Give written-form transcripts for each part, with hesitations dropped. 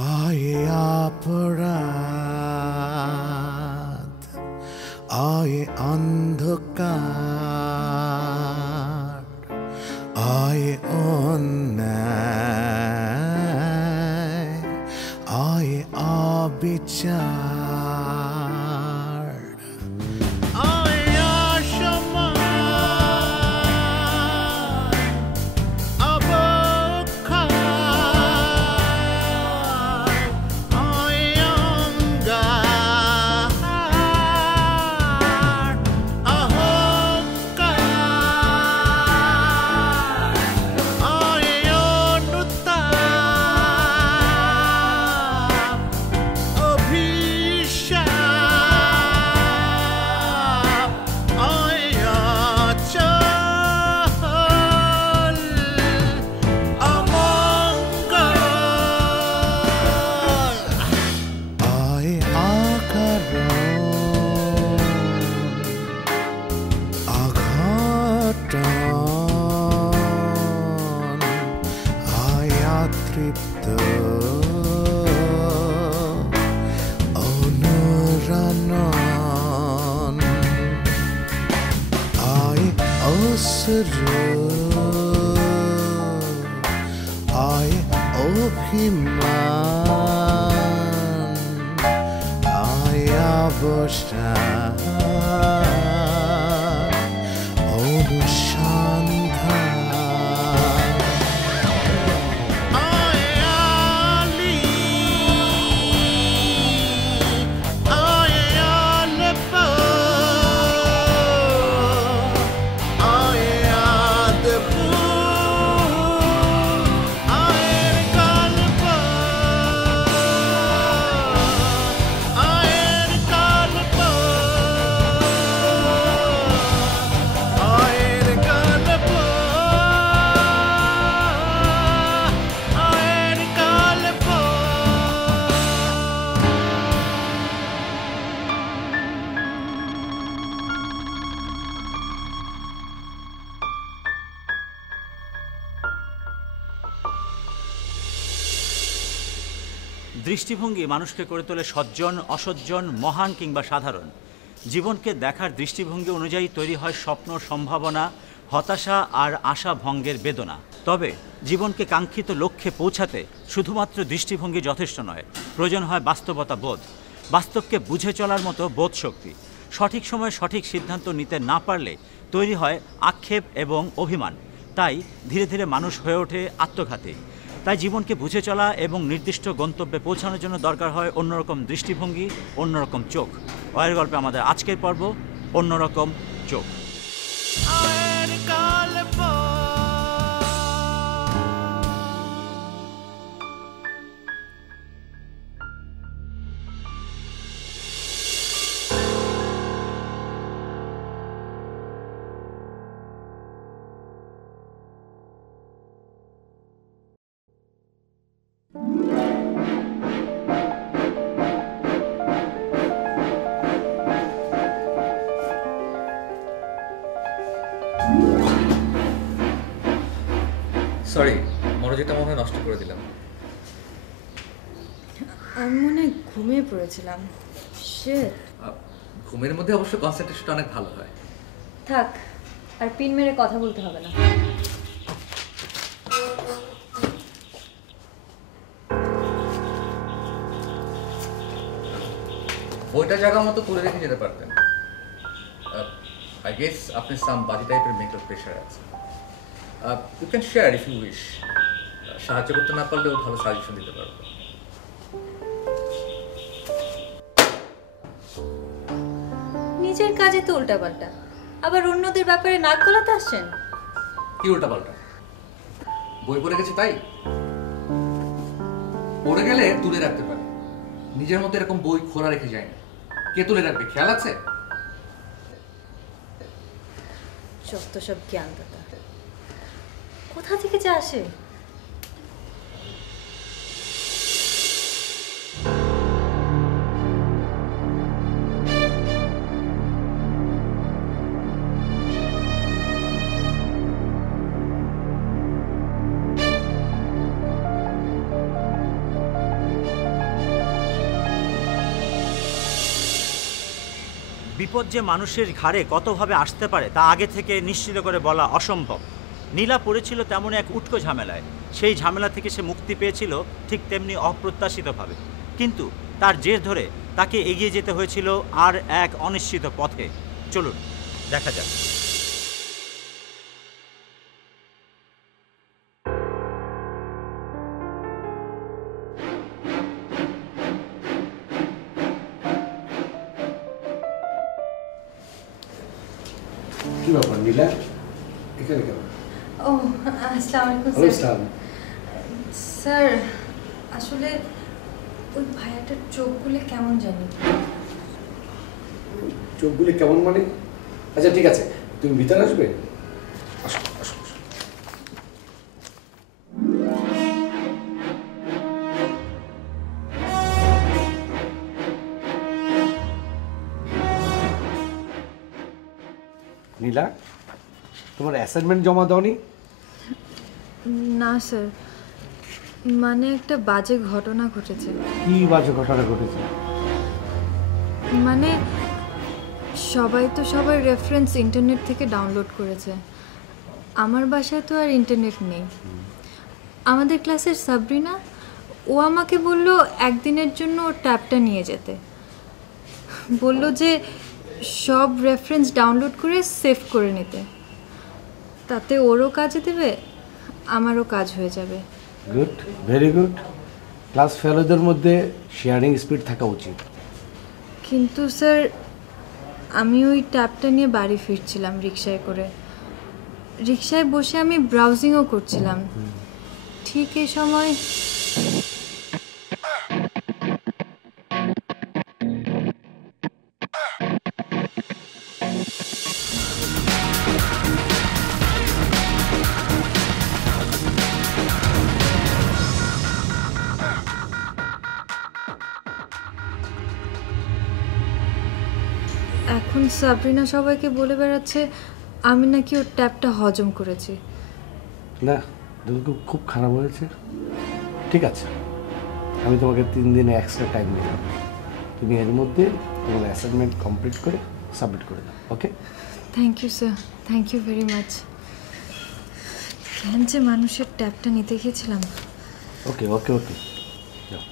আয়ে অপরাধ, আয়ে অন্ধকার, আয়ে অন্যায়, আয়ে অবিচার, তৃপ্ত অনুরণন, আয় অসুর, আয় অভিমান, আয় অবসান, অনুসন্ধান, দৃষ্টিভঙ্গি মানুষকে করে তোলে সজ্জন, অসজ্জন, মহান কিংবা সাধারণ। জীবনকে দেখার দৃষ্টিভঙ্গি অনুযায়ী তৈরি হয় স্বপ্ন, সম্ভাবনা, হতাশা আর আশা ভঙ্গের বেদনা। তবে জীবনকে কাঙ্ক্ষিত লক্ষ্যে পৌঁছাতে শুধুমাত্র দৃষ্টিভঙ্গি যথেষ্ট নয়, প্রয়োজন হয় বাস্তবতা বোধ, বাস্তবকে বুঝে চলার মতো বোধ শক্তি। সঠিক সময়ে সঠিক সিদ্ধান্ত নিতে না পারলে তৈরি হয় আক্ষেপ এবং অভিমান। তাই ধীরে ধীরে মানুষ হয়ে ওঠে আত্মঘাতী। তাই জীবনকে বুঝে চলা এবং নির্দিষ্ট গন্তব্যে পৌঁছানোর জন্য দরকার হয় অন্যরকম দৃষ্টিভঙ্গি, অন্যরকম চোখ। অয়ের গল্পে আমাদের আজকের পর্ব অন্যরকম চোখ। সরি, মনোযোগটা মনে হয় নষ্ট করে দিলাম। আমি মনে হয় ঘুমিয়ে পড়েছিলাম। শিট। ঘুমের মধ্যে অবশ্য কনসেন্ট্রেশনটা অনেক ভালো হয়। থাক, আর পিন মেরে কথা বলতে হবে না। বইটা জায়গা মতো তুলে রেখে যেতে পারতেন। আই গেস আপনি সাম বাজি টাইপের মেন্টাল প্রেশার আছে। You can share if you wish. সাহায্য করতে না পারলেও ভালো সাজেশন দিতে পারবো। নিজের কাজে তো উল্টাপাল্টা, আবার অন্যদের ব্যাপারে নাক গলাতে আসছেন। কি উল্টাপাল্টা? বই পড়ে গেছে তাই? পড়ে গেলে তুলে রাখতে পারে, নিজের মতো এরকম বই খোলা রেখে যায় না। কে তুলে রাখবে, খেয়াল আছে? যত সব জ্ঞানদাতা, কোথা থেকে যা আসে। বিপদ যে মানুষের ঘাড়ে কতভাবে আসতে পারে তা আগে থেকে নিশ্চিত করে বলা অসম্ভব। নীলা পড়েছিল তেমন এক উটকো ঝামেলায়। সেই ঝামেলা থেকে সে মুক্তি পেয়েছিল ঠিক তেমনি অপ্রত্যাশিতভাবে, কিন্তু তার জের ধরে তাকে এগিয়ে যেতে হয়েছিল আর এক অনিশ্চিত পথে। চলুন দেখা যাক। কি ব্যাপার নীলা, এখানে কেন? ও আসসালামু আলাইকুম স্যার। স্যার আসলে ওই ভাইয়াটার চোখগুলো কেমন জানি। চোখগুলি কেমন মানে? আচ্ছা ঠিক আছে, তুমি ভিতরে আসবে। আসো আসো আসো। নীলা, তোমার অ্যাসাইনমেন্ট জমা দাওনি? না স্যার, মানে একটা বাজে ঘটনা ঘটেছে। কি বাজে ঘটনা ঘটেছে? মানে সবাই তো সবার রেফারেন্স ইন্টারনেট থেকে ডাউনলোড করেছে। আমার বাসায় তো আর ইন্টারনেট নেই। আমাদের ক্লাসের সাবরিনা, ও আমাকে বলল একদিনের জন্য ওর ট্যাবটা নিয়ে যেতে। বলল যে সব রেফারেন্স ডাউনলোড করে সেভ করে নিতে, তাতে ওরও কাজে দেবে, আমারও কাজ হয়ে যাবে। Good, very good. ক্লাস ফেলোদের মধ্যে শেয়ারিং স্পিড থাকা উচিত। কিন্তু স্যার আমি ওই ট্যাবটা নিয়ে বাড়ি ফিরছিলাম রিকশায় করে। রিকশায় বসে আমি ব্রাউজিংও করছিলাম। ঠিক এই সময় এখন সাবরিনা সবাইকে বলে বেড়াচ্ছে আমি নাকি ওর ট্যাবটা হজম করেছি। না, খুব খারাপ হয়েছে। ঠিক আছে, আমি তোমাকে 3 দিনে এক্সট্রা টাইম দিলাম। তুমি এর মধ্যে তোমার অ্যাসাইনমেন্ট কমপ্লিট করে সাবমিট করে দাও। Okay? Thank you sir, thank you very much. কেন যে মানুষের ট্যাবটা নিতে গিয়েছিলাম। ওকে ওকে ওকে, যাও।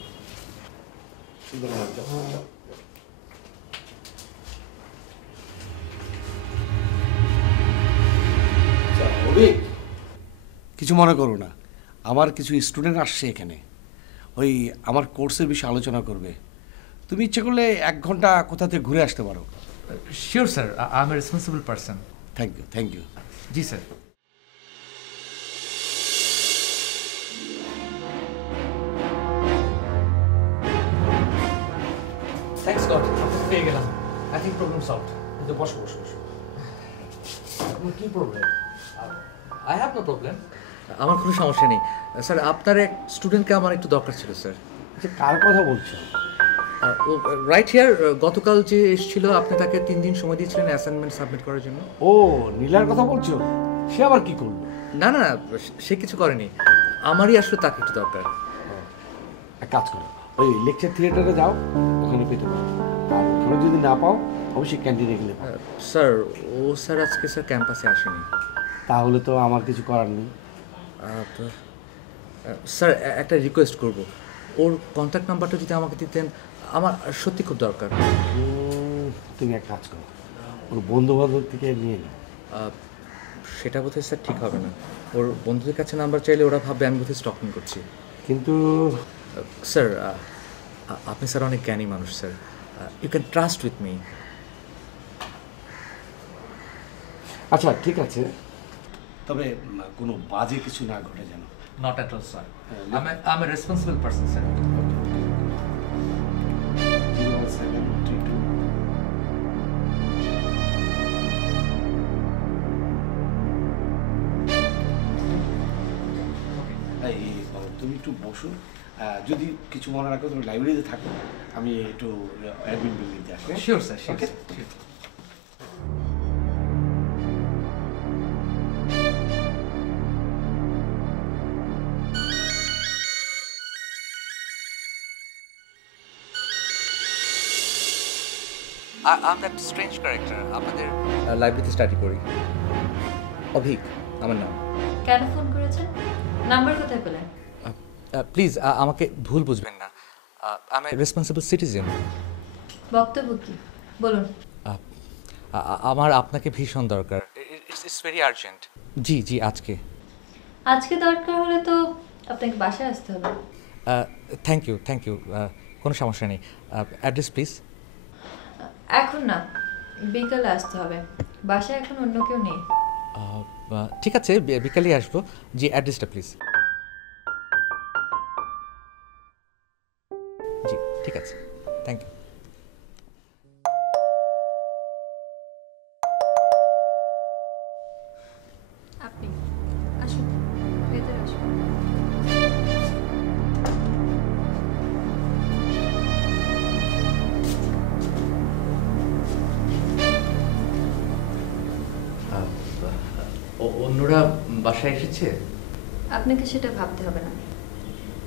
কিছু মনে করো না, আমার কিছু স্টুডেন্ট আসছে এখানে, ওই আমার কোর্সের বিষয়ে আলোচনা করবে। তুমি ইচ্ছে করলে 1 ঘন্টা কোথা থেকে ঘুরে আসতে পারো। Sure sir, I am a responsible person. Thank you, thank you. জি স্যার। থ্যাঙ্কস গড, পেয়ে গেলাম। I think problem solved. বসো বসো বসো। আপনার কী problem? I have no problem. আমার কোনো সমস্যা নেই স্যার। আপনার এক স্টুডেন্টকে আমার একটু দরকার ছিল স্যার। আচ্ছা, কার কথা বলছো? রাইট হিয়ার, গতকাল যে এসেছিল আপনি তাকে 3 দিন সময় দিয়েছিলেন অ্যাসাইনমেন্ট সাবমিট করার জন্য। ও, নীলার কথা বলছো? সে আবার কি করলো? না না, সে কিছু করেনি, আমারই আসলে তাকে একটু দরকার। এক কাজ করো, ওই লেকচার থিয়েটারে যাও, ওখানে পেতে পারো। আর ওখানে যদি না পাও অবশ্যই ক্যান্টিনে গেলে পাও। স্যার ও স্যার আজকে স্যার ক্যাম্পাসে আসেনি। তাহলে তো আমার কিছু করার নেই। স্যার একটা রিকোয়েস্ট করব, ওর কন্ট্যাক্ট নাম্বারটা যদি আমাকে দিতেন, আমার সত্যি খুব দরকার। তুমি এক কাজ করো, ওর বন্ধু বান্ধব থেকে নিয়ে নাও। সেটা বোধহয় স্যার ঠিক হবে না। ওর বন্ধুদের কাছে নাম্বার চাইলে ওরা ভাববে আমি বোধহয় স্টকিং করছি। কিন্তু স্যার আপনি স্যার অনেক জ্ঞানী মানুষ sir, you can trust with me. আচ্ছা ঠিক আছে, তবে কোনো বাজে কিছু না ঘটে যেন। Not at all sir, I am a responsible person sir. তুমি একটু বসো, যদি কিছু মনে রাখো তুমি লাইব্রেরিতে থাকো, আমি একটু অ্যাডমিন বিল্ডিংতে আসবো। Sure sir, sure. I am that strange character আপনাদের লাইব্রেরিতে স্টাডি করি। অভিক আমার নাম। কেন ফোন করেছেন? নাম্বার কোথায় পেলেন? প্লিজ আমাকে ভুল বুঝবেন না, I am a responsible citizen. বক্তব্য কি বলুন। আমার আপনাকে ভীষণ দরকার, ইটস ভেরি আর্জেন্ট। জি জি আজকে। আজকে দরকার হলে তো আপনাকে বাসায় আসতে হবে। থ্যাংক ইউ, কোনো সমস্যা নেই। Address please. এখন না, বিকালে আসতে হবে, বাসায় এখন অন্য কেউ নেই। ঠিক আছে, বিকালে আসবো। জি অ্যাড্রেসটা প্লিজ। জি ঠিক আছে, থ্যাংক ইউ। আপনি আসুন, ভেতরে আসুন। অন্যরা বাসায় এসেছে? আপনাকে সেটা ভাবতে হবে না।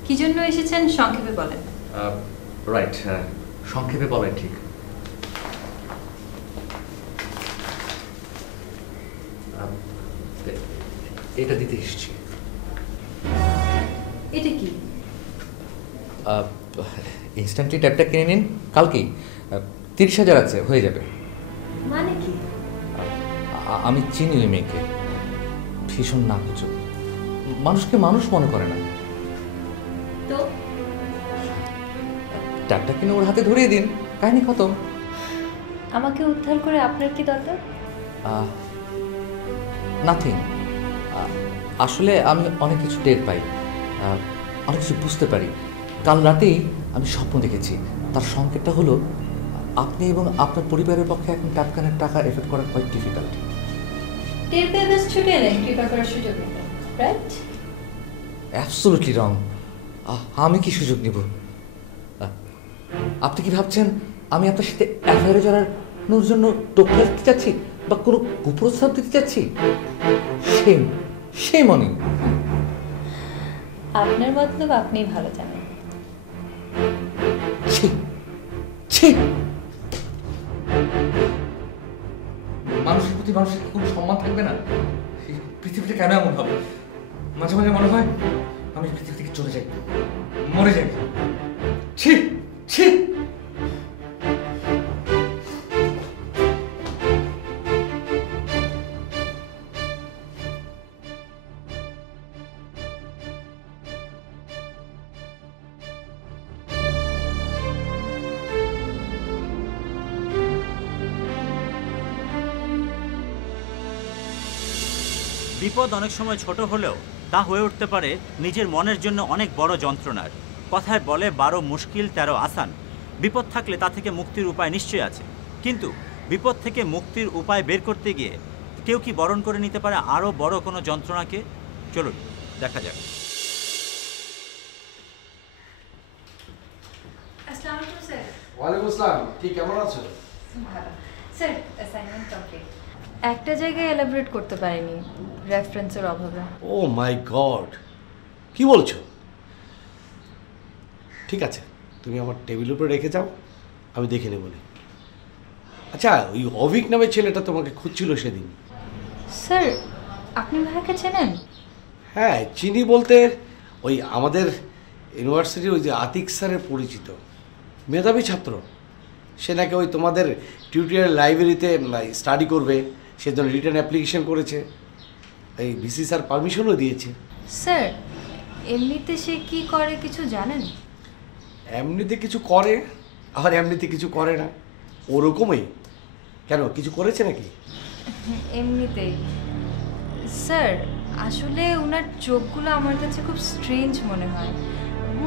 কি জন্য এসেছেন সংক্ষেপে বলেন। রাইট, সংক্ষেপে বলেন। ঠিক, এটা দিতে এসেছি। এটা কি? ইনস্ট্যান্টলি ট্যাবটা কিনে নিন, কালকেই 30,000 আছে, হয়ে যাবে। মানে কি? আমি চিনি ওই মেয়েকে, ভীষণ নাকুচো, মানুষকে মানুষ মনে করে না। তো ট্যাবটা কিনে ওর হাতে ধরিয়ে দিন, কাহিনী খতম। আমাকে উদ্ধার করে আপনার কি দরকার? নাথিং। আসলে আমি অনেক কিছু টের পাই, অনেক কিছু বুঝতে পারি। কাল রাতেই আমি স্বপ্ন দেখেছি, তার সংকেতটা হলো আপনি এবং আপনার পরিবারের পক্ষে এখন ট্যাপ কানের টাকা এফেক্ট করা কোয়াইট ডিফিকাল্ট। টের পেয়ে বেশ ছুটে এলেন কৃপা করার সুযোগ নিতে, রাইট? অ্যাবসলিউটলি রং। আমি কি সুযোগ নিব? আপনি কি ভাবছেন আমি আপনার সাথে অ্যাফেয়ারে জড়ানোর জন্য টোকরা দিতে চাচ্ছি বা কোনো কুপ্রস্তাব দিতে চাচ্ছি? সেই মনে আপনার মতলব আপনিই ভালো জানেন। মানুষের প্রতি মানুষের কোনো সম্মান থাকবে না? পৃথিবীটা কেন এমন হবে? মাঝে মাঝে মনে হয় আমি পৃথিবী থেকে চলে যাই, মরে যাই। ছি ছি। বিপদ অনেক সময় ছোট হলেও তা হয়ে উঠতে পারে নিজের মনের জন্য অনেক বড় যন্ত্রণার। কথায় বলে 12 মুশকিল 13 আসান। বিপদ থাকলে তা থেকে মুক্তির উপায় নিশ্চয়ই আছে, কিন্তু বিপদ থেকে মুক্তির উপায় বের করতে গিয়ে কেউ কি বরণ করে নিতে পারে আরও বড় কোনো যন্ত্রণাকে? চলুন দেখা যাক। আসসালামু আলাইকুম স্যার। ওয়ালাইকুম আসসালাম। কি কেমন আছো? ভালো স্যার। Assignment complete. একটা জায়গায় এলাবোরেট করতে পারিনি রেফারেন্সের অভাবে। ও মাই গড, কি বলছো? ঠিক আছে, তুমি আমার টেবিলের উপরে রেখে যাও, আমি দেখে নেব। আচ্ছা, ওই অভিক নামের ছেলেটা তোমাকে খুঁজছিল সেদিন। স্যার, আপনি ভাইকে চেনেন? হ্যাঁ চিনি বলতে ওই আমাদের ইউনিভার্সিটির ওই যে আতিক স্যারের পরিচিত মেধাবী ছাত্র। সে নাকি ওই তোমাদের টিউটোরিয়াল লাইব্রেরিতে স্টাডি করবে, সেজন্য রিটার্ন অ্যাপ্লিকেশন করেছে, এই ভিসি স্যার পারমিশনও দিয়েছে। স্যার, এমনিতে সে কি করে কিছু জানেন? এমনিতে কিছু করে, আবার এমনিতে কিছু করে না, ওরকমই। কেন, কিছু করেছে নাকি? এমনিতেই স্যার। আসলে ওনার চোখগুলো আমার কাছে খুব স্ট্রেঞ্জ মনে হয়।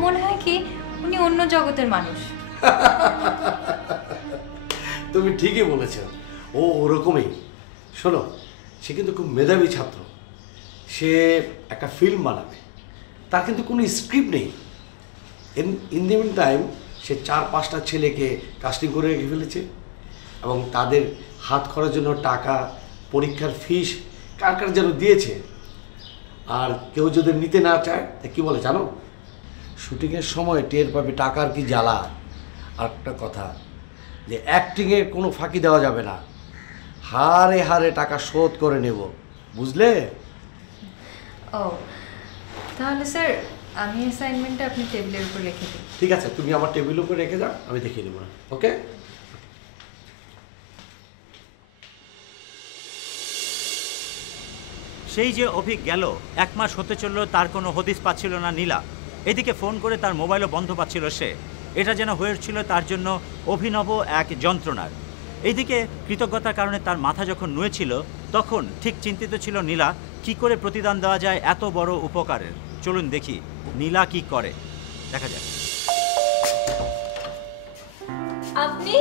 মনে হয় কি উনি অন্য জগতের মানুষ। তুমি ঠিকই বলেছ, ও ওরকমই। শোনো, সে কিন্তু খুব মেধাবী ছাত্র, সে একটা ফিল্ম বানাবে, তার কিন্তু কোনো স্ক্রিপ্ট নেই। ইন দ্য মিন টাইম সে 4-5টা ছেলেকে কাস্টিং করে রেখে ফেলেছে, এবং তাদের হাত খরচের জন্য টাকা, পরীক্ষার ফিস কার কার যেন দিয়েছে। আর কেউ যদি নিতে না চায় তা কী বলে জানো? শুটিংয়ের সময় টের পাবে টাকার কি জ্বালা। আর একটা কথা, যে অ্যাক্টিংয়ে কোনো ফাঁকি দেওয়া যাবে না, হারে হারে টাকা শোধ করে নেব, বুঝলে? ও তাহলে স্যার আমি অ্যাসাইনমেন্টটা আপনি টেবিলের উপর রেখে দিন। ঠিক আছে, তুমি আমার টেবিলের উপর রেখে যাও, আমি দেখিয়ে দেবো না। ওকে? সেই যে অভিক গেল, 1 মাস হতে চলল, তার কোনো হদিস পাচ্ছিল না নীলা। এদিকে ফোন করে তার মোবাইলও বন্ধ পাচ্ছিল সে। এটা যেন হয়েছিল তার জন্য অভিনব এক যন্ত্রণার। এইদিকে কৃতজ্ঞতার কারণে তার মাথা যখন নুয়েছিল, তখন ঠিক চিন্তিত ছিল নীলা কি করে প্রতিদান দেওয়া যায় এত বড় উপকারের। চলুন দেখি নীলা কি করে, দেখা যাক। আপনি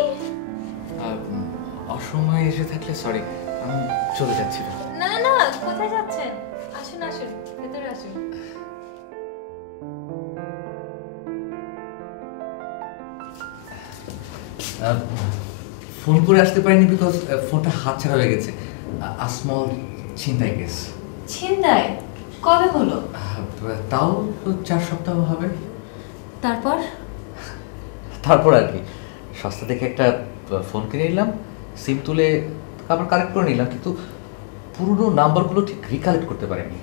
অসময়ে এসে থাকলে সরি, আমি চলে যাচ্ছিলাম। না না, কোথায় যাচ্ছেন? আসুন আসুন, ভেতরে আসুন। ফোন করে আসতে পারিনি বিকজ ফোনটা হাতছাড়া হয়ে গেছে। স্মল ছিনতাই কেস। ছিনতাই? কবে হলো? তাও 4 সপ্তাহ হবে। তারপর? তারপর আর কি, সস্তা দেখে একটা ফোন কিনে নিলাম, সিম তুলে আবার কালেক্ট করে নিলাম, কিন্তু পুরনো নাম্বারগুলো ঠিক রিকালেক্ট করতে পারিনি।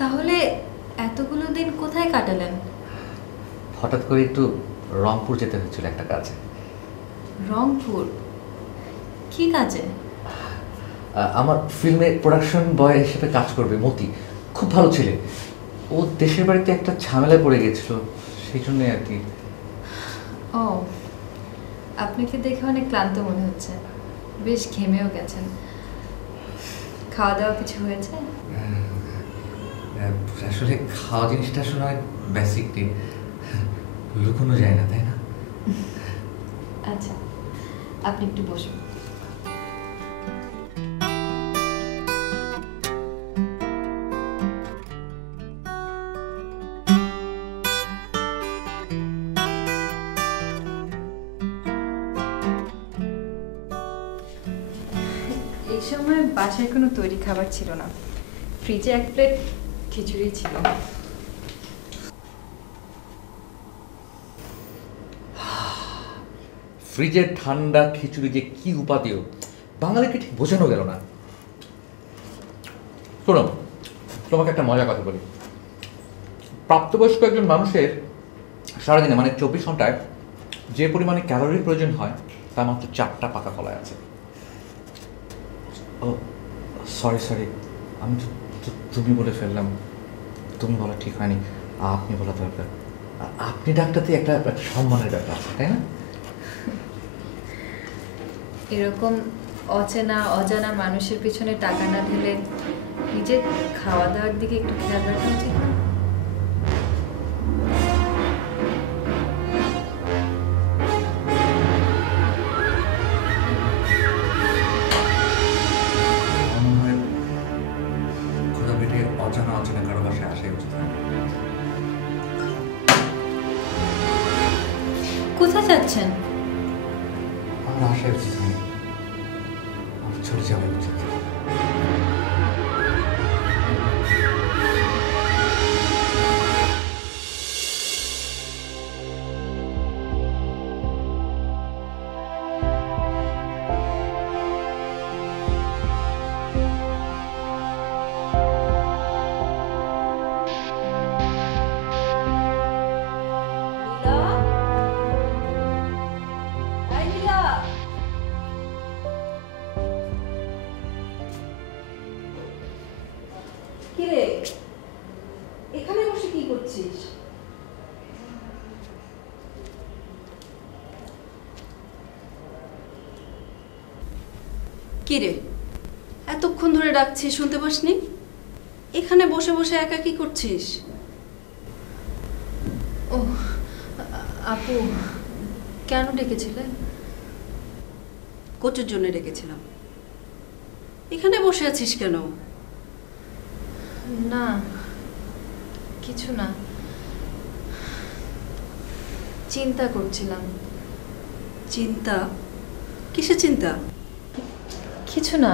তাহলে এতগুলো দিন কোথায় কাটালেন? হঠাৎ করে একটু রংপুর যেতে হচ্ছিল একটা কাজে। রংপুর? কি কাজে? আমার ফিল্মে প্রোডাকশন বয় হিসেবে কাজ করবে মতি, খুব ভালো ছেলে। ও দেশের বাড়িতে একটা ঝামেলায় পড়ে গেছিল, সেই জন্যে আর কি। ও, আপনাকে দেখে অনেক ক্লান্ত মনে হচ্ছে, বেশ ঘেমেও গেছেন। খাওয়া দাওয়া কিছু হয়েছে? আসলে খাওয়া জিনিসটা আসলে অনেক বেসিক, লুকোনো যায় না, তাই না? আচ্ছা, আপনি একটু বসুন। এই সময় বাসায় কোনো তৈরি খাবার ছিল না, ফ্রিজে 1 প্লেট খিচুড়ি ছিল। ফ্রিজের ঠান্ডা খিচুড়ি যে কি উপাদেয়, বাঙালিকে ঠিক বোঝানো গেল না। শোনো, তোমাকে একটা মজার কথা বলি। প্রাপ্তবয়স্ক একজন মানুষের সারাদিনে মানে 24 ঘন্টায় যে পরিমাণে ক্যালোরির প্রয়োজন হয় তার মাত্র 4টা পাকা কলাই আছে। ও সরি, আমি তুমি বলে ফেললাম। তুমি বলা ঠিক হয়নি, আপনি বলা দরকার। আপনি ডাক্তারতে একটা সম্মানের ব্যাপার আছে, তাই না? এরকম অচেনা অজানা মানুষের পিছনে টাকা না ঢেলে নিজের খাওয়া দাওয়ার দিকে একটু খেয়াল রাখা উচিত না? খোদা পেটে অজানা কারো বাসায় আসাই উচিত। কোথায় যাচ্ছেন? আমার আসাই উচিত হয়নি, আমার চলে যাওয়া উচিত। কিরে, এখানে বসে কি করছিস? কিরে, এতক্ষণ ধরে ডাকছি, শুনতে পাসনি? এখানে বসে বসে একা কি করছিস? ও আপু, কেন ডেকেছিলেন? কোচের জন্য ডেকেছিলাম। এখানে বসে আছিস কেন? না, কিছু না, চিন্তা করছিলাম। চিন্তা? কিসের চিন্তা? কিছু না,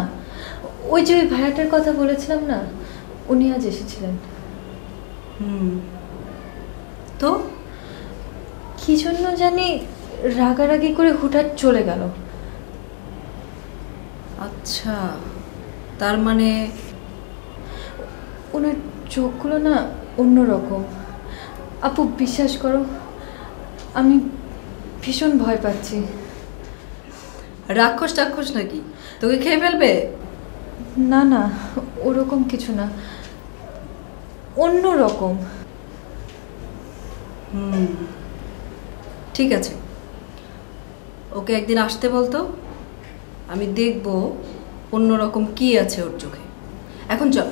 ওই যে ওই ভাইয়াটার কথা বলেছিলাম না, উনি আজ এসেছিলেন। তো কি জন্য জানি রাগারাগি করে হুটহাট চলে গেল। আচ্ছা, তার মানে ওনার চোখগুলো না অন্যরকম। আপু বিশ্বাস করো, আমি ভীষণ ভয় পাচ্ছি। রাক্ষস টাক্ষস নাকি? তোকে খেয়ে ফেলবে? না না, ওরকম কিছু না, অন্যরকম। ঠিক আছে, ওকে একদিন আসতে বলতো, আমি দেখব অন্যরকম কি আছে ওর চোখে। এখন চল,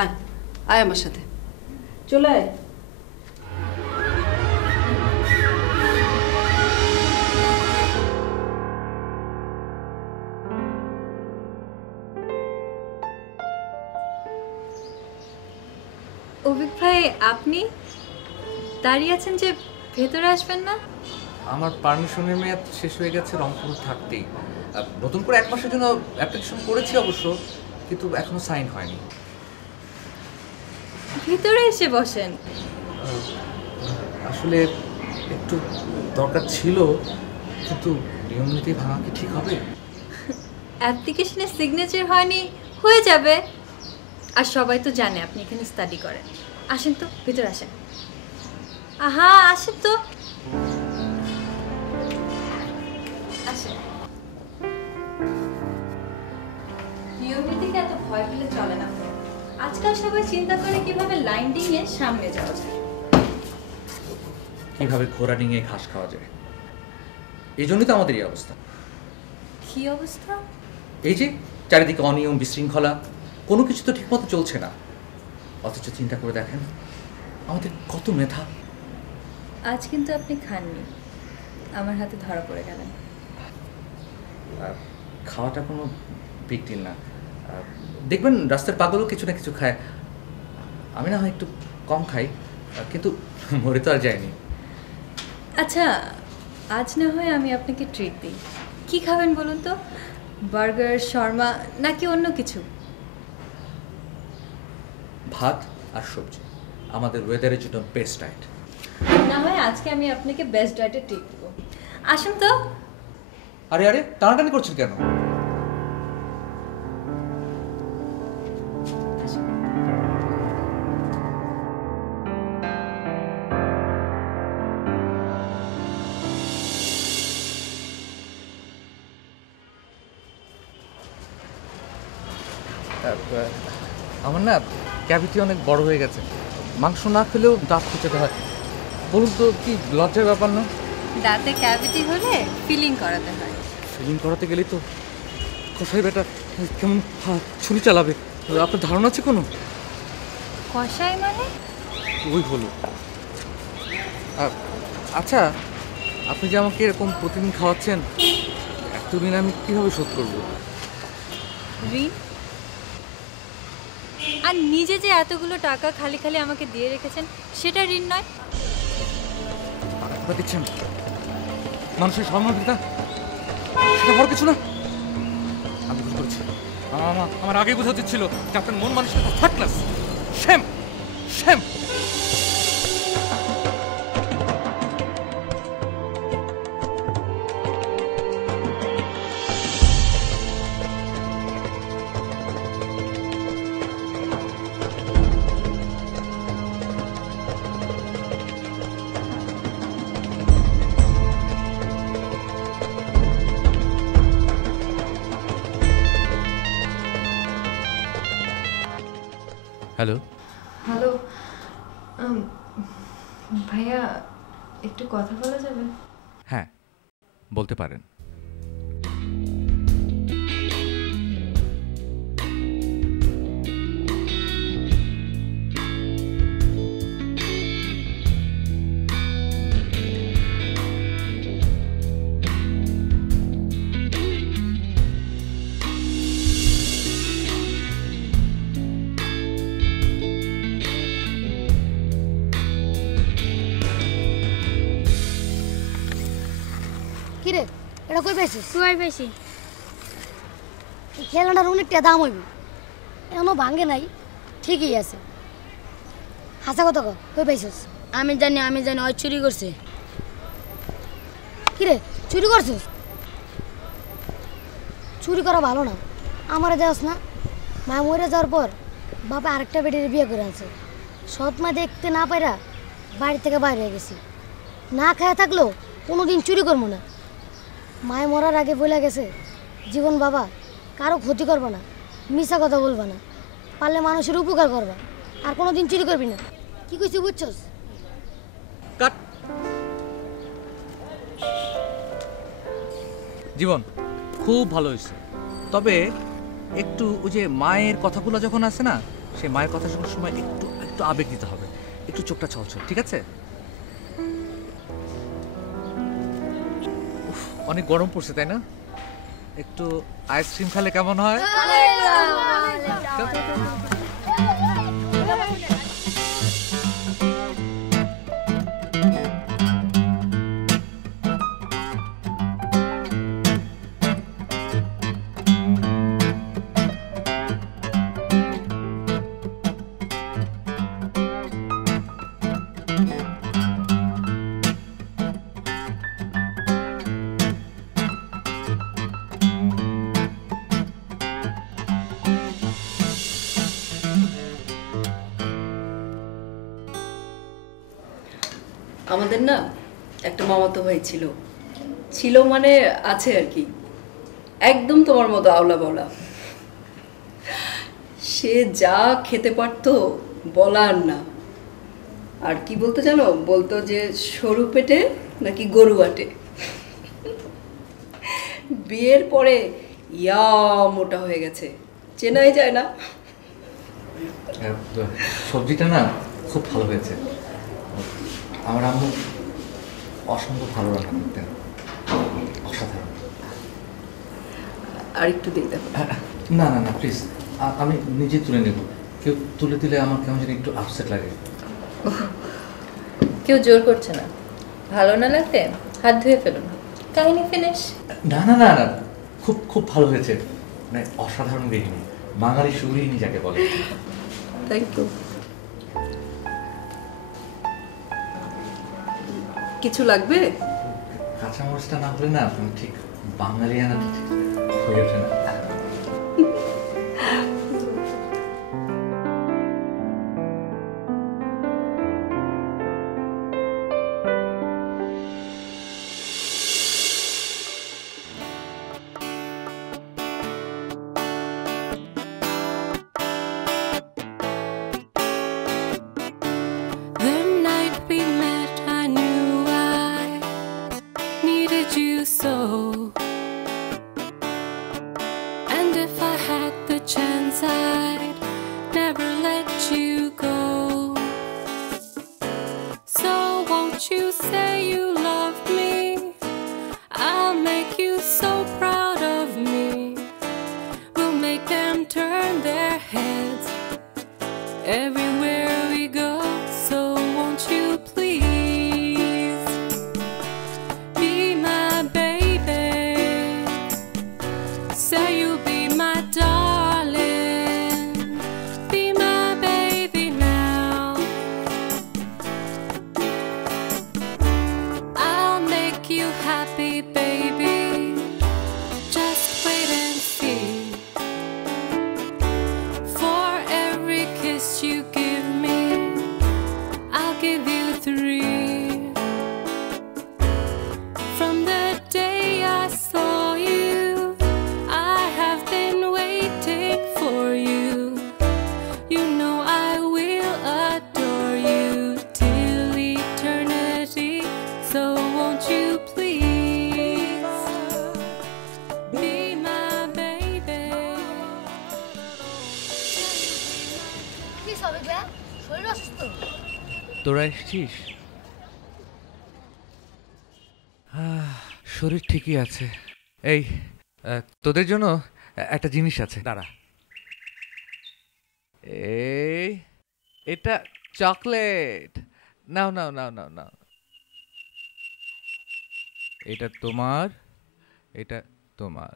আয় আয় আমার সাথে, চলে আয়। অভিক ভাই, আপনি দাঁড়িয়ে আছেন যে, ভেতরে আসবেন না? আমার পারমিশনের মেয়াদ শেষ হয়ে গেছে রংপুর থাকতেই। নতুন করে 1 মাসের জন্য অ্যাপ্লিকেশন করেছি অবশ্য, কিন্তু এখনো সাইন হয়নি। ভেতরে এসে বসেন। আসলে একটু দরকার ছিল, কিন্তু নিয়ম নীতি ভাঙা কি ঠিক হবে? অ্যাপ্লিকেশনে সিগনেচার হয়নি, হয়ে যাবে। আর সবাই তো জানে আপনি এখানে স্টাডি করেন। আসেন তো, ভিতরে আসেন। আহা, আসেন তো, আসেন। নিয়ম নীতিকে এত ভয় পেলে চলে না তো। আজকাল সবাই চিন্তা করে কিভাবে লাইন ডিঙে সামনে যাওয়া যায়, কিভাবে ঘোড়া ডিঙিয়ে ঘাস খাওয়া যায়। এই জন্যই তো আমাদের এই অবস্থা। কি অবস্থা? এই যে চারিদিকে অনিয়ম, বিশৃঙ্খলা, কোনো কিছু তো ঠিকমতো চলছে না। অথচ চিন্তা করে দেখেন আমাদের কত মেধা। আজ কিন্তু আপনি খাননি, আমার হাতে ধরা পড়ে গেলেন। খাওয়াটা কোনো বিগ ডিল না। দেখবেন রাস্তার পাগলও কিছু না কিছু খায়। আমি না হয় একটু কম খাই, কিন্তু মরে তো আর যায়নি। আচ্ছা, আজ না হয় আমি আপনাকে ট্রিট দিই। কি খাবেন বলুন তো? বার্গার, শর্মা নাকি অন্য কিছু? ভাত আর সবজি আমাদের ওয়েদারের জন্য বেস্ট ডায়েট। না হয় আজকে আমি আপনাকে বেস্ট ডায়েটে ট্রিট দেব। আসুন তো। আরে আরে, টানাটানি করছেন কেন? আমার না ক্যাভিটি অনেক বড় হয়ে গেছে। মাংস না খেলেও দাঁত খুঁচাতে হয়। বলুন তো, কি লজ্জার ব্যাপার না? দাঁতে ক্যাভিটি হলে ফিলিং করাতে হয়। ফিলিং করাতে গেলেই তো কষাই বেটা কেমন ছুরি চালাবে। আপনার ধারণা আছে কোনো? কষাই মানে? ওই হলো। আচ্ছা, আপনি যে আমাকে এরকম প্রতিদিন খাওয়াচ্ছেন, এতদিন আমি কীভাবে শোধ করবো? ঋণ? আর নিজে যে এতগুলো টাকা খালি খালি আমাকে দিয়ে রেখেছেন, সেটা ঋণ নয়? আপনারা দিচ্ছেন মানুষের সম্মানতা, সেটা বড় কিছু না। আমি ভুল করেছি। আমার আগে বোঝা উচিত ছিল যে আপনার মন মানুষের থার্ড ক্লাস। শ্যাম শ্যাম। হ্যালো হ্যালো, ভাইয়া, একটু কথা বলা যাবে? হ্যাঁ, বলতে পারেন। কিরে, এটা কই পাইছিস? তুই পাইছি। এই খেলনাটার অনেকটা দাম হইব, এখনো ভাঙে নাই, ঠিকই আছে। হাসা কথা কই পাইছিস? আমি জানি ওই চুরি করছে। কিরে চুরি করছিস? চুরি করা ভালো না, আমারে দেওয়াস না। মা মরে যাওয়ার পর বাবা আরেকটা বেটির বিয়ে করে আছে। সৎ মা দেখতে না পাইরা বাড়ি থেকে বাইরে হয়ে গেছি। না খায়া থাকলেও কোনোদিন চুরি করবো না। মায়ে মরার আগে বলে গেছে, জীবন বাবা কারো ক্ষতি করবা না, মিশা কথা বলবা না, পারলে মানুষের উপকার করবা, আর কোনোদিন চুরি করবি না। কি কইছি বুঝছস? কাট। জীবন খুব ভালো হয়েছে, তবে একটু ওই যে মায়ের কথাগুলো যখন আসে না, সেই মায়ের কথা শোনার সময় একটু একটু আবেগ দিতে হবে, একটু চোখটা ছলছল, ঠিক আছে? উফ, অনেক গরম পড়ছে তাই না? একটু আইসক্রিম খেলে কেমন হয়? আমাদের না একটা মামাতো ভাই ছিল, ছিল মানে আছে আর কি, একদম তোমার মতো আওলা বলা। সে যা খেতে পারতো বলার না। আর কি বলতো জানো? বলতো যে সরু পেটে নাকি গরু আটে। বিয়ের পরে ইয়া মোটা হয়ে গেছে, চেনাই যায় না। সবজিটা না খুব ভালো হয়েছে। আমার আম্মু অসম্ভব ভালো রান্না করতেন, অসাধারণ। আর একটু দিতে হবে? না না না প্লিজ, আমি নিজে তুলে নেব। কেউ তুলে দিলে আমার কেমন যেন একটু আপসেট লাগে। কেউ জোর করছে না, ভালো না লাগলে হাত ধুয়ে ফেলুন, কাহিনী ফিনিশ। না না না না, খুব খুব ভালো হয়েছে, মানে অসাধারণ গৃহিণী, বাঙালি সুগৃহিণী যাকে বলে। Thank you. কিছু লাগবে? কাঁচামরিচটা না হলে না ঠিক বাঙালিয়ানাটা ঠিক হয়ে ওঠে না। তোরা এসেছিস? শরীর ঠিকই আছে। এই তোদের জন্য একটা জিনিস আছে, দাঁড়া। এই এটা চকলেট, নাও নাও নাও নাও নাও। এটা তোমার, এটা তোমার।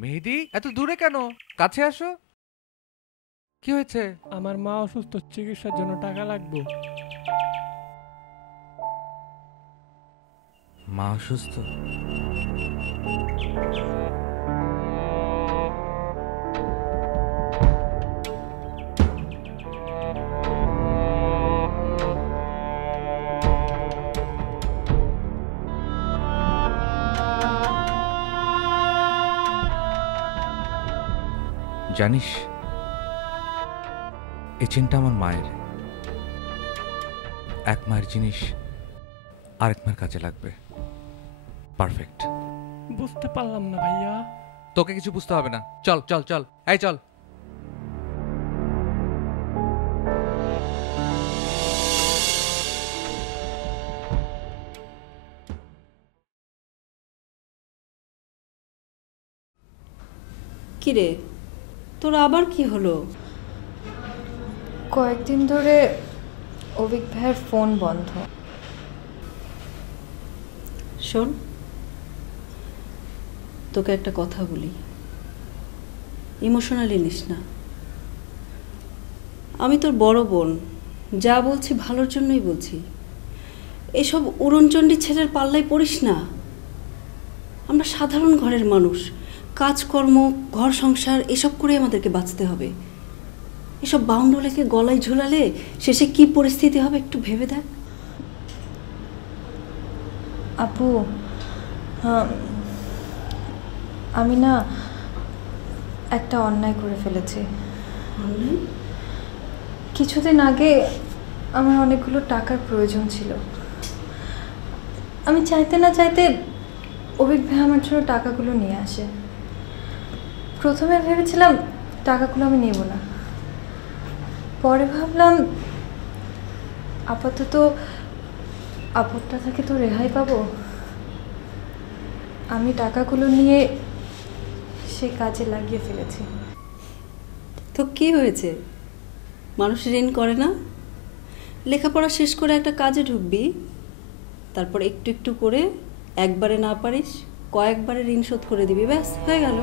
মেহেদি, এত দূরে কেন? কাছে আসো। কি হয়েছে? আমার মা অসুস্থ, চিকিৎসার জন্য টাকা লাগবে। মা অসুস্থ? জানিস, এই চেনটা আমার মায়ের। এক মায়ের জিনিস আরেক মায়ের কাজে লাগবে। পারফেক্ট। বুঝতে পারলাম না ভাইয়া। তোকে কিছু বুঝতে হবে না, চল চল চল, এই চল। কিরে, তোর আবার কি হলো? কয়েকদিন ধরে অভিক ভাইয়ের ফোন বন্ধ। শোন, তোকে একটা কথা বলি, ইমোশনালি নিস না। আমি তোর বড় বোন, যা বলছি ভালোর জন্যই বলছি। এসব উড়নচণ্ডী ছেলের পাল্লায় পড়িস না। আমরা সাধারণ ঘরের মানুষ, কাজকর্ম, ঘর সংসার এসব করে আমাদেরকে বাঁচতে হবে। এসব বাউন্ডুলেকে গলায় ঝুলালে শেষে কি পরিস্থিতি হবে একটু ভেবে দেখ। আপু, আমি না একটা অন্যায় করে ফেলেছি। কিছুদিন আগে আমার অনেকগুলো টাকার প্রয়োজন ছিল। আমি চাইতে না চাইতে অভিক ভাই আমার জন্য টাকাগুলো নিয়ে আসে। প্রথমে ভেবেছিলাম টাকাগুলো আমি নেব না, পরে ভাবলাম আপাতত আপদটা থেকে তো রেহাই পাবো। আমি টাকাগুলো নিয়ে সে কাজে লাগিয়ে ফেলেছি। তো কি হয়েছে? মানুষ ঋণ করে না? লেখাপড়া শেষ করে একটা কাজে ঢুকবি, তারপর একটু একটু করে একবারে না পারিস কয়েকবারে ঋণ শোধ করে দিবি, ব্যাস হয়ে গেল।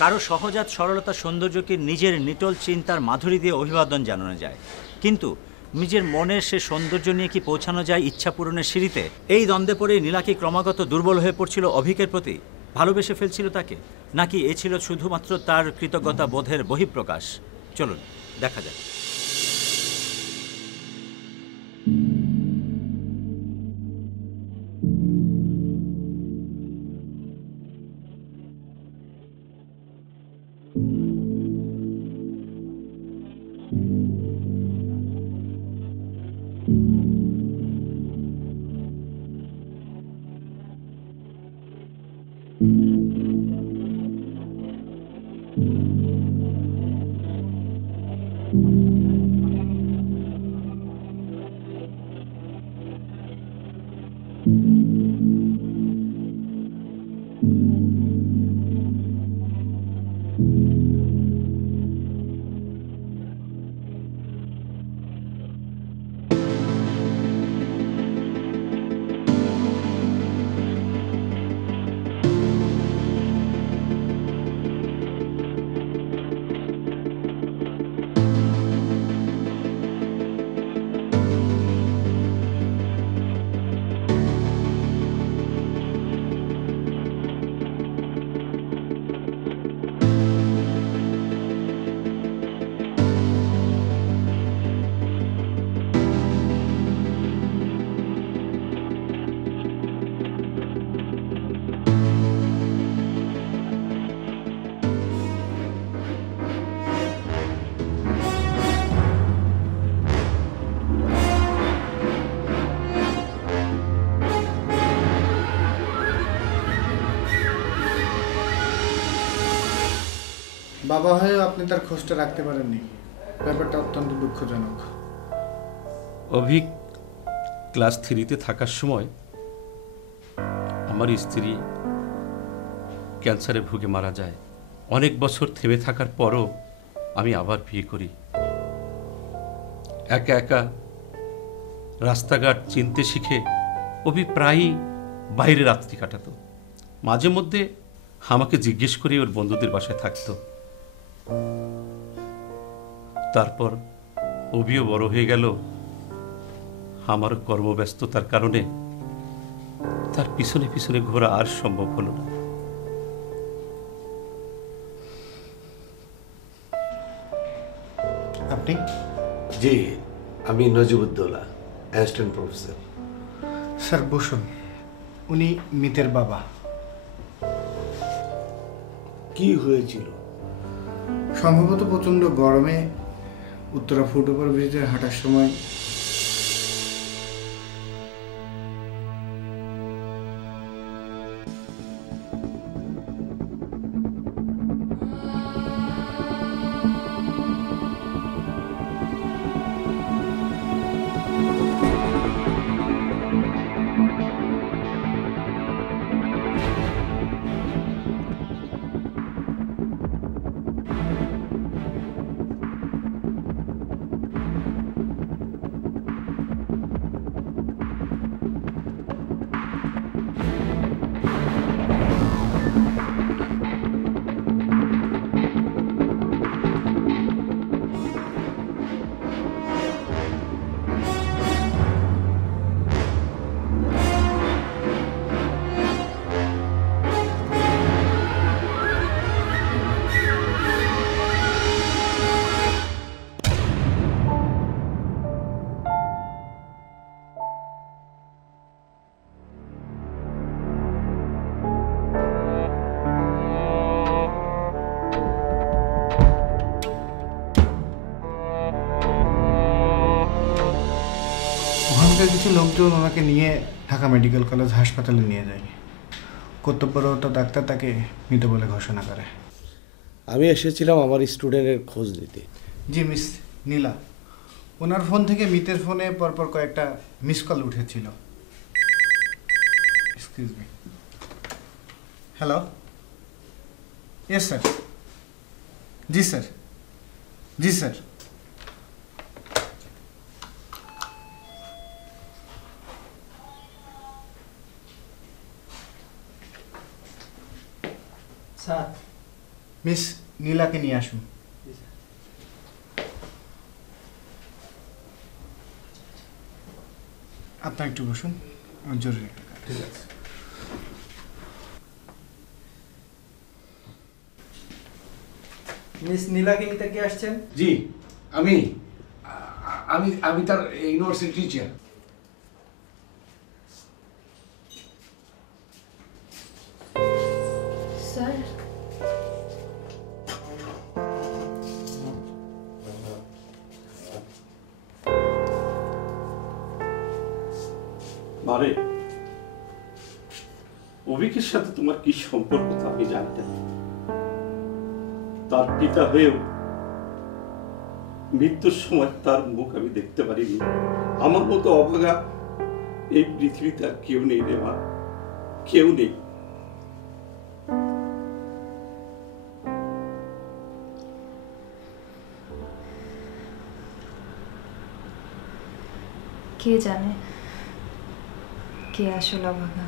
কারো সহজাত সরলতা সৌন্দর্যকে নিজের নিটল চিন্তার মাধুরী দিয়ে অভিবাদন জানানো যায়, কিন্তু নিজের মনের সে সৌন্দর্য নিয়ে কি পৌঁছানো যায় ইচ্ছা পূরণের সিঁড়িতে? এই দ্বন্দ্বে পড়ে নীলা কি ক্রমাগত দুর্বল হয়ে পড়ছিল অভিকের প্রতি? ভালোবেসে ফেলছিল তাকে, নাকি এ ছিল শুধুমাত্র তার কৃতজ্ঞতা বোধের বহিঃপ্রকাশ? চলুন দেখা যাক। বাবা হয়েও আপনি তার খোঁজটা রাখতে পারেননি, ব্যাপারটা অত্যন্ত দুঃখজনক। অভিক ক্লাস 3-তে থাকার সময় আমার স্ত্রী ক্যান্সারে ভুগে মারা যায়। অনেক বছর থেমে থাকার পরও আমি আবার বিয়ে করি। একা একা রাস্তাঘাট চিনতে শিখে অভি প্রায়ই বাইরে রাত্রি কাটাতো। মাঝে মধ্যে আমাকে জিজ্ঞেস করে ওর বন্ধুদের বাসায় থাকতো। তারপর অভিও বড় হয়ে গেল। আমার কর্মব্যস্ততার কারণে তার পিছনে পিছনে ঘোরা আর সম্ভব হলো না। আপনি? জি, আমি নজিবুদ্দৌলা, অ্যাসিস্ট্যান্ট প্রফেসর। স্যার বসুন, উনি মিতের বাবা। কি হয়েছিল? সম্ভবত প্রচণ্ড গরমে উত্তরা ফুটওভার ব্রিজে হাঁটার সময় ওখানকার কিছু লোকজন ওনাকে নিয়ে ঢাকা মেডিকেল কলেজ হাসপাতালে নিয়ে যায়। কর্তব্যরত ডাক্তার তাকে মৃত বলে ঘোষণা করে। আমি এসেছিলাম আমার স্টুডেন্টের খোঁজ নিতে। জি মিস নীলা, ওনার ফোন থেকে মিতের ফোনে পরপর কয়েকটা মিস কল উঠেছিল। Excuse me. Hello, yes sir. জি স্যার, জি স্যার। স্যার, মিস নীলাকে নিয়ে আসুন। আপনার একটু বসুন, আমার জরুরি একটা কাজ। ঠিক আছে। মিস নীলাকে নিতে কে আসছেন? জি, আমি আমি আমি তার ইউনিভার্সিটি টিচার। স্যার, মারে, অভিকের সাথে তোমার কি সম্পর্ক তা আমি জানতাম। তার পিতা হয়েও মৃত্যুর সময় তার মুখ আমি দেখতে পারিনি। আমার মতো অভাগা এই পৃথিবীতে আর কেউ নেই রে মা, কেউ নেই। কে জানে কে আসলে অভাগা।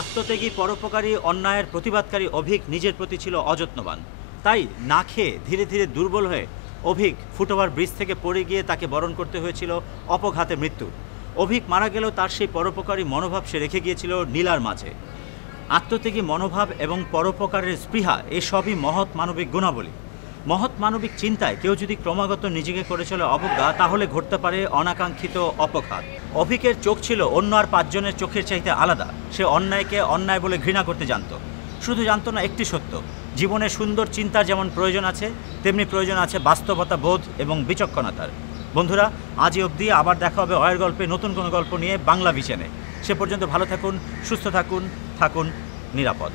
আত্মত্যাগী, পরোপকারী, অন্যায়ের প্রতিবাদকারী অভিক নিজের প্রতি ছিল অযত্নবান। তাই না খেয়ে ধীরে ধীরে দুর্বল হয়ে অভিক ফুটওভার ব্রিজ থেকে পড়ে গিয়ে তাকে বরণ করতে হয়েছিল অপঘাতে মৃত্যু। অভিক মারা গেলেও তার সেই পরোপকারী মনোভাব সে রেখে গিয়েছিল নীলার মাঝে। আত্মত্যাগী মনোভাব এবং পরোপকারের স্পৃহা এসবই মহৎ মানবিক গুণাবলী। মহৎ মানবিক চিন্তায় কেউ যদি ক্রমাগত নিজেকে করে চলে অবজ্ঞা, তাহলে ঘটতে পারে অনাকাঙ্ক্ষিত অপঘাত। অভিকের চোখ ছিল অন্য আর 5 জনের চোখের চাইতে আলাদা। সে অন্যায়কে অন্যায় বলে ঘৃণা করতে জানত। শুধু জানত না একটি সত্য, জীবনে সুন্দর চিন্তার যেমন প্রয়োজন আছে, তেমনি প্রয়োজন আছে বাস্তবতা বোধ এবং বিচক্ষণতার। বন্ধুরা, আজই অবধি, আবার দেখা হবে অয়ের গল্পে নতুন কোনো গল্প নিয়ে বাংলা ভিশনে। সে পর্যন্ত ভালো থাকুন, সুস্থ থাকুন, থাকুন নিরাপদ।